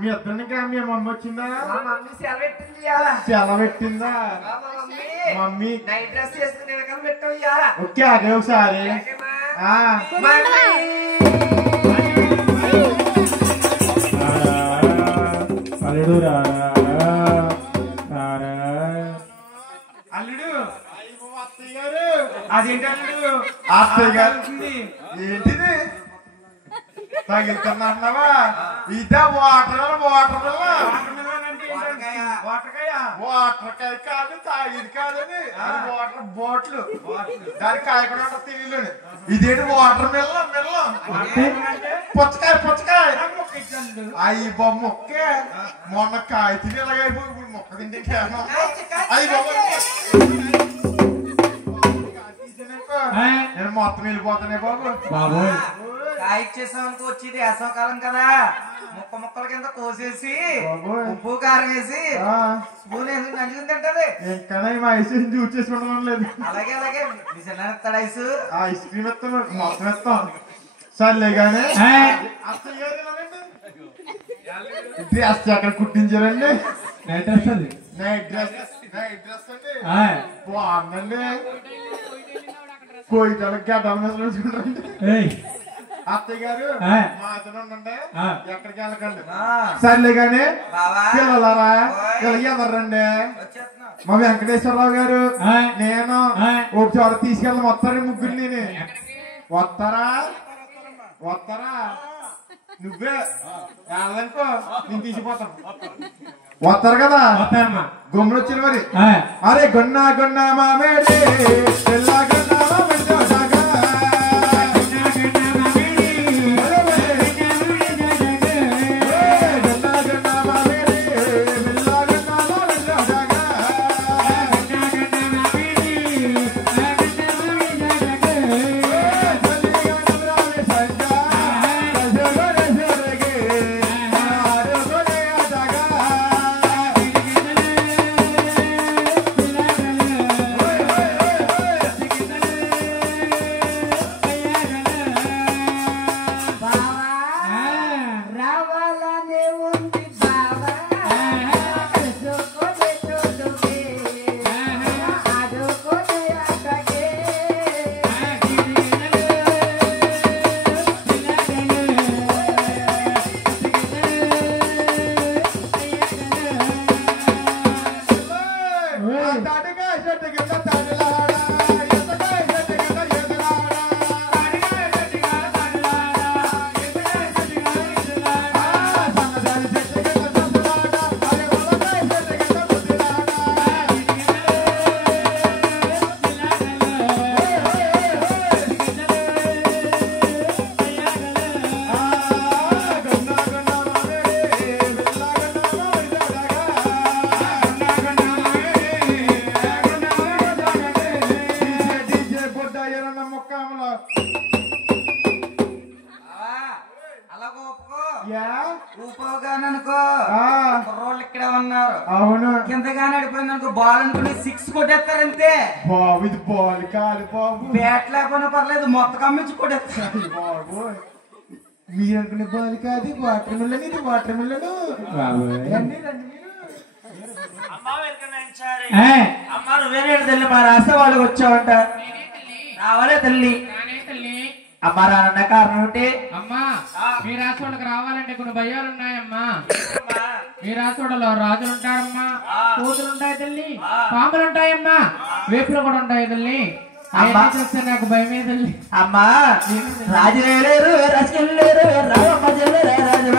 మీ ఇద్దరికి మీ మమ్మీ వచ్చిందా? మమ్మీ సెలవు పెట్టిందా? మమ్మీ నైట్ డ్రెస్ చేసుకుని పెట్టావు ఓకే అదే ఒకసారి అల్లుడు అల్లుడు అత్తయ్య గారు అదేంటి అల్లుడు అత్తయ్య గారు ఏంటిది తగిలితున్నా అన్నావా? ఇదే వాటర్ వాటర్కాయ కాదు తాగిది కాదని వాటర్ బాటిల్ దానికి కాయ కూడా తెలియలేదు. ఇదేంటి వాటర్ మిల్లం పుచ్చకాయ అయ్యి మొక్కే మొన్న కాయ తిని ఎలాగైపోయి ఇప్పుడు మొక్క తింటే నేను మొత్తం వెళ్ళిపోతానే బాబు. కాయ ఇచ్చేసామనుకో వచ్చేది వేసవకాలం కదా, ముక్కల కింద కోసేసి ఉప్పు కారం వేసి స్పూన్ వేసి నంచుకుని తింటది. ఇంకా మా ఐస్ క్రీమ్ యూజ్ చేసుకుంటాం లేదు. అలాగే మీ చిన్న ఇస్తాడు ఐస్ క్రీమ్ ఇస్తాం మొత్తం ఇస్తాం సర్లే గానీ డ్రెస్ అక్కడ కుట్టించారండి. నైట్ డ్రెస్ అండి బాగుందండి. కోయిటాలకు గడ్డల మీద వేసుకుంటారండి. అత్తయ్య గారు మాతో ఉండండి, ఎక్కడికి వెళ్ళకండి. సర్లే గానీ పిల్లలారా ఎదర్రండి. మా వెంకటేశ్వరరావు గారు నేను ఒక చోట తీసుకెళ్ళి వస్తారండి. ముగ్గురు వస్తారా నువ్వే వెళ్ళనుకో నేను తీసిపోతాను. వస్తారు కదా గుమ్మలు వచ్చిన మరి. అరే గొన్నా మామేడే కుర్రోళ్ళు ఇక్కడే ఉన్నారు. అవును, కిందగానే అడిపోయింది అనుకో బాల్ అనుకుని 6 కొట్టేస్తారంతే. బాబు ఇది బాల్ కాదు బాబు, బ్యాట్ లేకపోయినా పర్లేదు మొత్తం కమ్మించి కొట్టేస్తారు. బాబు మీరు అనుకునే బాల్ కాదు, వాటర్ మిల్లన్. ఇది వాటర్ మిల్లన్. అమ్మా నువ్వేనే తల్లి మా రాసే వాళ్ళకి వచ్చావంట. రావాలే తల్లి. అమ్మా రానన్న కారణం ఏంటి? అమ్మా మీ రాసి వాళ్ళకి రావాలంటే కొన్ని భయాలు ఉన్నాయమ్మా. మీ రాసి వాళ్ళలో రాజులు ఉంటారమ్మా, కూతులు ఉంటాయి తల్లి, పాములు ఉంటాయమ్మా, వేపులు కూడా ఉంటాయి తల్లి. చూస్తే నాకు భయమే తల్లి. అమ్మా రాజులే లేరు, రసలు లేరు, రామమ్మ చెల్లెలే రాజు.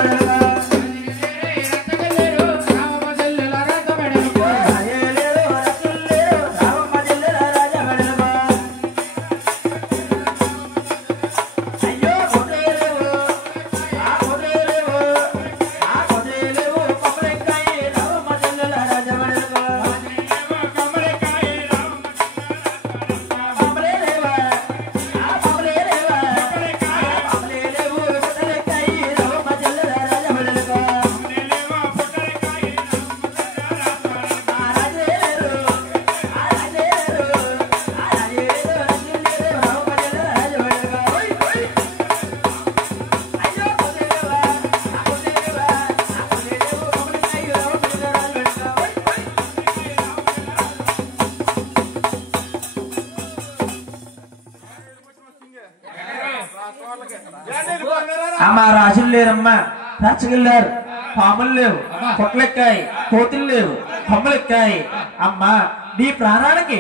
రచ్చగిల్లారు పాములు లేవు కొట్లు ఎక్కాయి కోతులు లేవు కొమ్మలు ఎక్కాయి అమ్మా నీ ప్రాణానికి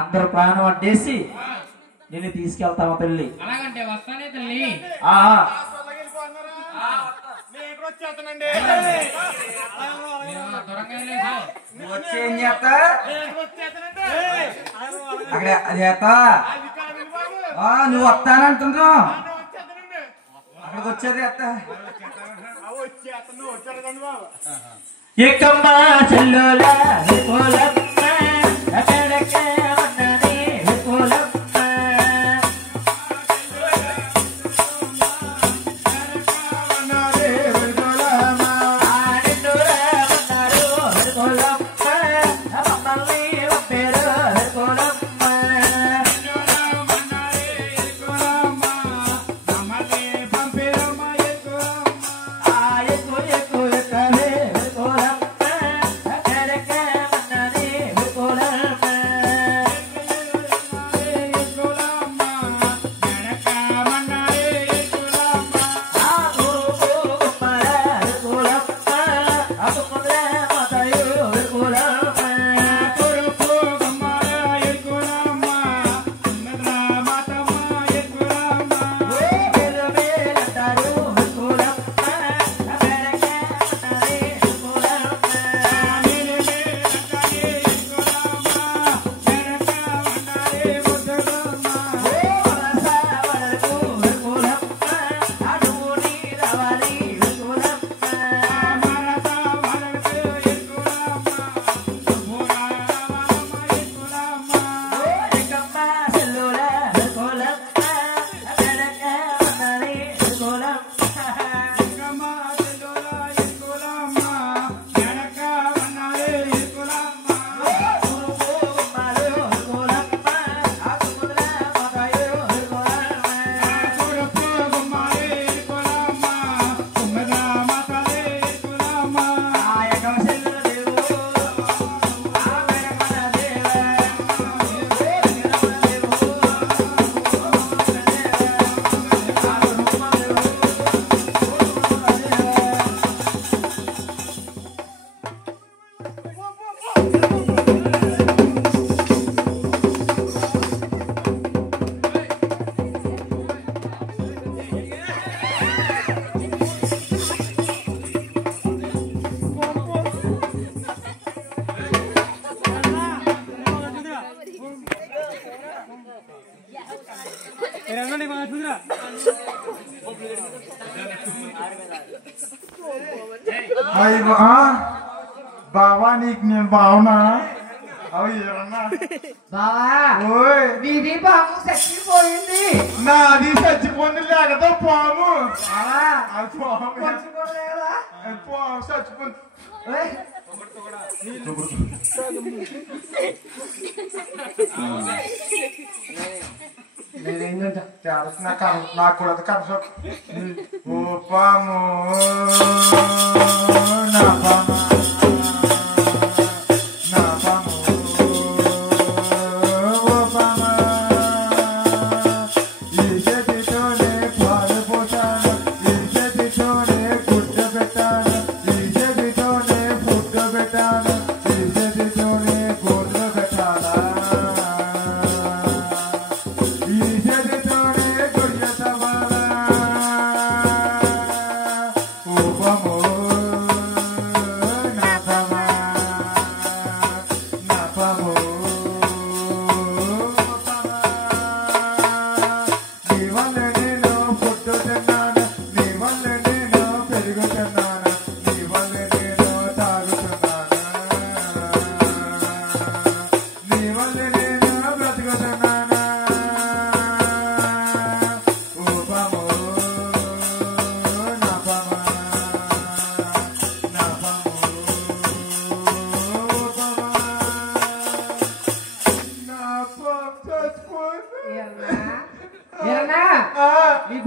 అందరు ప్రాణం అడ్డేసి నేను తీసుకెళ్తావా తల్లి అలాగంటే వస్తానే తల్లి వచ్చేం చేస్తా అక్కడ అది చేస్తా నువ్వు వస్తానంటున్నా అక్కడికి వచ్చేది ఎక్కమ్మా చెల్లులా బావా నీకు నేను బావునా అవి ఏమన్నా నీది పాము చచ్చిపోయింది నాది చచ్చిపోయింది లేకతో పాము అది పాము పాము చచ్చిపోయింది నాకు కూడా కనస ఓ పాము నా పాము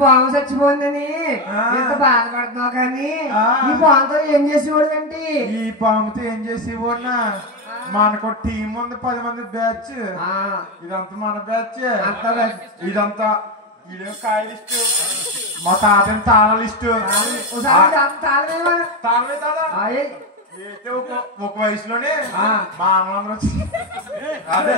పాము చచ్చిపోయిందని ఎంత బాధపడుతున్నావు కానీ ఈ పాముతో ఏం చేసేవాడు ఈ పాముతో ఏం చేసేవాడినా మనకు టీం ఉంది 10 మంది బ్యాచ్ ఇదంతా మన బ్యాచ్ ఇదంతా ఇదేం కాయలు ఇష్టు మా తాతని తాళాలు ఇష్టు తాళమే తాదా అయితే ఒక వయసులోనే మా అమ్మ అదే